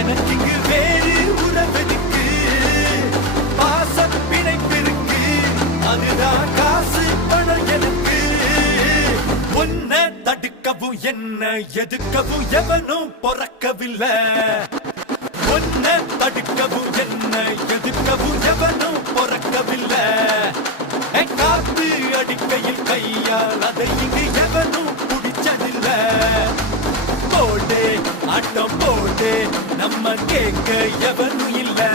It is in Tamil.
எனக்கு இங்கு வேறு உறவெதுக்கு, பாச பிணைப்பிருக்கு, அதுதான் காசு பணம் எனக்கு. உன்னை தடுக்கவும் என்ன எதுக்கவும் எவனும் பொறக்கவில்லை. உன்னை தடுக்கவும் என்ன எதுக்கவும் எவனும் பொறக்கவில்லை. காத்து அடிக்கையில் கையால் அதை இங்கு எவனும் பிடிச்சதில்லை. போடு ஆட்டம் போடு, நம்ம கேட்க எவனும் இல்லை.